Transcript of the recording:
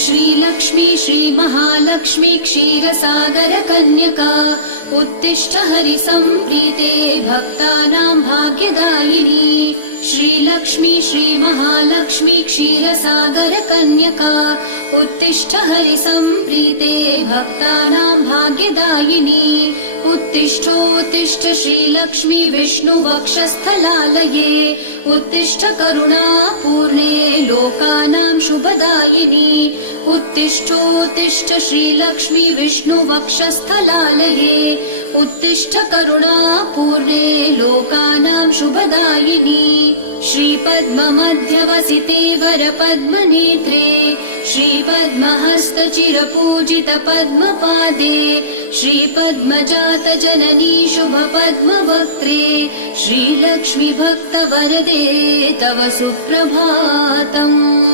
श्रीलक्ष्मी श्रीमहालक्ष्मी क्षीरसागर कन्यका उत्तिष्ठ हरिसम्प्रीते भक्तानां भाग्यदायिनी। श्रीलक्ष्मी श्रीमहालक्ष्मी क्षीरसागर कन्यका उत्तिष्ठ हरिसम्प्रीते भक्तानां भाग्यदायिनी। उत्तिष्ठोत्तिष्ठ श्रीलक्ष्मी विष्णुवक्षस्थलालये उत्तिष्ठ करुणापूर्णे लोकानां शुभदायिनी। उत्तिष्ठोत्तिष्ठ श्रीलक्ष्मी विष्णुवक्षस्थलालये उत्तिष्ठ करुणापूर्णे लोकानां शुभदायिनी। श्रीपद्ममध्यवसिते वरपद्मनेत्रे श्रीपद्महस्तचिरपूजित पद्मपादे श्रीपद्मजात जननी शुभपद्मवक्त्रे श्रीलक्ष्मी भक्तवरदे तव सुप्रभातम्।